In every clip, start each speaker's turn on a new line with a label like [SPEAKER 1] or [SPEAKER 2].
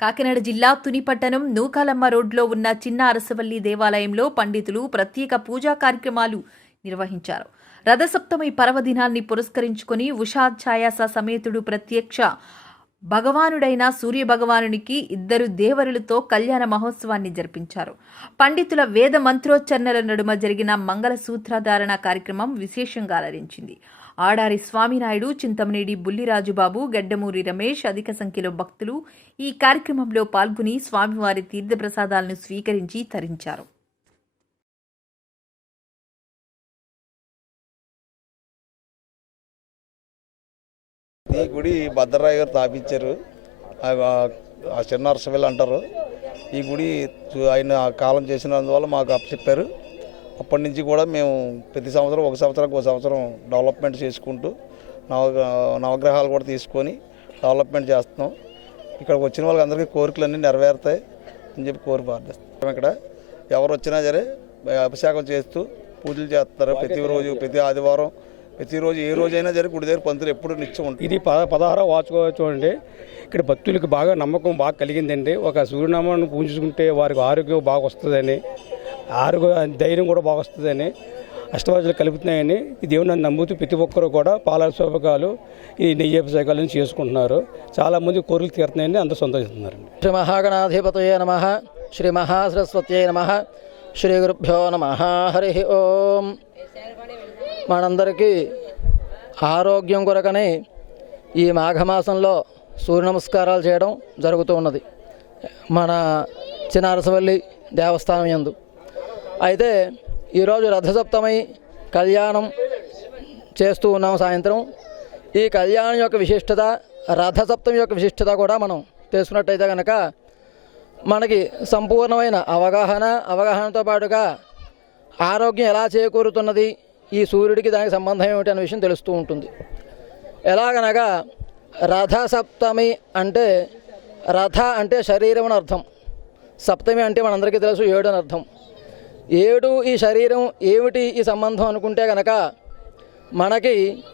[SPEAKER 1] కాకినాడ జిల్లా తునిపట్టణం నూకాలమ్మ రోడ్లో ఉన్న చిన్న అరసవల్లి దేవాలయంలో పండితులు ప్రత్యేక పూజా కార్యక్రమాలు నిర్వహించారు. రథసప్తమి పర్వదినాన్ని పురస్కరించుకుని ఉషాఛాయాస సమేతుడు ప్రత్యక్ష భగవానుడైన సూర్య భగవానునికి ఇద్దరు దేవరులతో కళ్యాణ మహోత్సవాన్ని జరిపించారు. పండితుల వేద మంత్రోచ్చరణల నడుమ జరిగిన మంగళ సూత్రధారణ కార్యక్రమం విశేషంగా అలరించింది. ఆడారి స్వామినాయుడు చింతమనేడి బుల్లిరాజుబాబు గడ్డమూరి రమేష్ అధిక సంఖ్యలో భక్తులు ఈ కార్యక్రమంలో పాల్గొని స్వామివారి తీర్థప్రసాదాలను స్వీకరించి తరించారు.
[SPEAKER 2] ఈ గుడి భద్రరాయ గారు స్థాపించారు ఆ- చిన్న అంటారు. ఈ గుడి ఆయన కాలం చేసినందువల్ల మాకు అప్పచెప్పారు. అప్పటి నుంచి కూడా మేము ప్రతి సంవత్సరం ఒక సంవత్సరం ఒక సంవత్సరం డెవలప్మెంట్ చేసుకుంటూ నవ నవగ్రహాలు కూడా తీసుకొని డెవలప్మెంట్ చేస్తున్నాం. ఇక్కడికి వచ్చిన వాళ్ళకి కోరికలన్నీ నెరవేరుతాయి అని చెప్పి కోరి ప్రార్థిస్తాం ఇక్కడ ఎవరు వచ్చినా సరే అభిషేకం చేస్తూ పూజలు చేస్తారు. ప్రతి రోజు ప్రతి ఆదివారం ప్రతిరోజు ఏ రోజైనా సరే గుడి దగ్గర పంతులు ఎప్పుడు నిత్యం ఉంటుంది
[SPEAKER 3] ఇది పద పదహారో వాచుకోవచ్చు అండి ఇక్కడ భక్తులకు బాగా నమ్మకం బాగా కలిగిందండి. ఒక సూర్యనామాన్ని పూజించుకుంటే వారికి ఆరోగ్యం బాగా వస్తుందని ఆరుగు ధైర్యం కూడా బాగా వస్తుందని అష్టవాజులు కలుపుతున్నాయని ఈ దేవుని నమ్ముతూ ప్రతి ఒక్కరు కూడా పాలాభిషేకాలు ఈ నెయ్యభిషేకాలను చేసుకుంటున్నారు. చాలామంది కోరికలు తీరుతున్నాయని అందరూ సంతోషిస్తున్నారు
[SPEAKER 4] శ్రీ మహాగణాధిపతయే నమ. శ్రీ మహాసరస్వత్యై నమ. శ్రీ గురుభ్యో నమ. హరి ఓం. మనందరికీ ఆరోగ్యం కొరకని ఈ మాఘమాసంలో సూర్య నమస్కారాలు చేయడం జరుగుతూ ఉన్నది. మన చిన్నారసవల్లి దేవస్థానం యందు. అయితే ఈరోజు రథసప్తమి కళ్యాణం చేస్తూ ఉన్నాం సాయంత్రం. ఈ కళ్యాణం యొక్క విశిష్టత రథసప్తమి యొక్క విశిష్టత కూడా మనం తెలుసుకున్నట్టయితే కనుక మనకి సంపూర్ణమైన అవగాహన అవగాహనతో పాటుగా ఆరోగ్యం ఎలా చేకూరుతున్నది ఈ సూర్యుడికి దానికి సంబంధం ఏమిటి అనే విషయం తెలుస్తూ ఉంటుంది. ఎలాగనగా రథసప్తమి అంటే రథ అంటే శరీరం అని అర్థం. సప్తమి అంటే మనందరికీ తెలుసు ఏడు అని అర్థం. ఏడు ఈ శరీరం ఏమిటి ఈ సంబంధం అనుకుంటే కనుక మనకి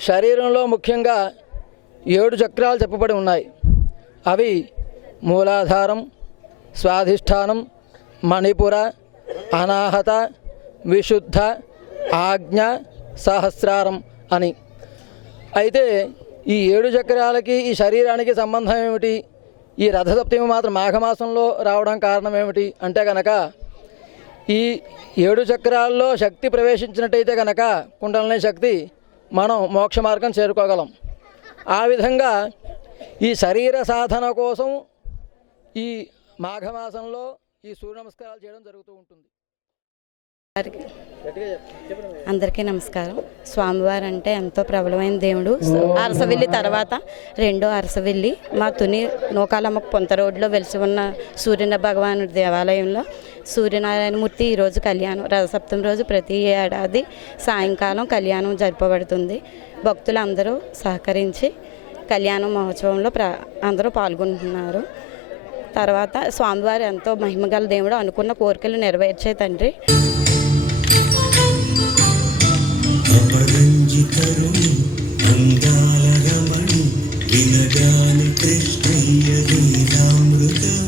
[SPEAKER 4] శరీరంలో ముఖ్యంగా ఏడు చక్రాలు చెప్పబడి ఉన్నాయి. అవి మూలాధారం స్వాధిష్టానం మణిపుర అనాహత విశుద్ధ ఆజ్ఞ సహస్రారం అని. అయితే ఈ ఏడు చక్రాలకి ఈ శరీరానికి సంబంధం ఏమిటి? ఈ రథసప్తమి మాత్రం మాఘమాసంలో రావడం కారణం ఏమిటి? అంటే కనుక ఈ ఏడు చక్రాల్లో శక్తి ప్రవేశించినట్టయితే కనుక కుండలనే శక్తి మనం మోక్ష మార్గం చేరుకోగలం. ఆ విధంగా ఈ శరీర సాధన కోసం ఈ మాఘమాసంలో ఈ సూర్య నమస్కారాలు చేయడం జరుగుతూ ఉంటుంది.
[SPEAKER 5] అందరికీ నమస్కారం. స్వామివారు అంటే ఎంతో ప్రబలమైన దేవుడు. అరసవెల్లి తర్వాత రెండో అరసవెల్లి మా తుని నూకాలమ్మ పొంత రోడ్లో వెలిసి ఉన్న సూర్యన భగవానుడి దేవాలయంలో సూర్యనారాయణమూర్తి ఈరోజు కళ్యాణం రథసప్తమి రోజు ప్రతి ఏడాది సాయంకాలం కళ్యాణం జరపబడుతుంది. భక్తులు అందరూ సహకరించి కళ్యాణ మహోత్సవంలో ప్ర అందరూ పాల్గొంటున్నారు. తర్వాత స్వామివారు ఎంతో మహిమగల దేవుడు అనుకున్న కోరికలు నెరవేర్చే తండ్రి
[SPEAKER 6] అపరంజితరుని అందాలగమణి వినగాని కృష్ణయ్య లీలామృతం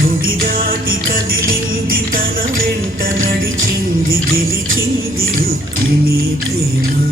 [SPEAKER 6] ముడిదాటి కదిలింది తన వెంట నడిచింది గెలిచింది రుక్మిణి ప్రేమ.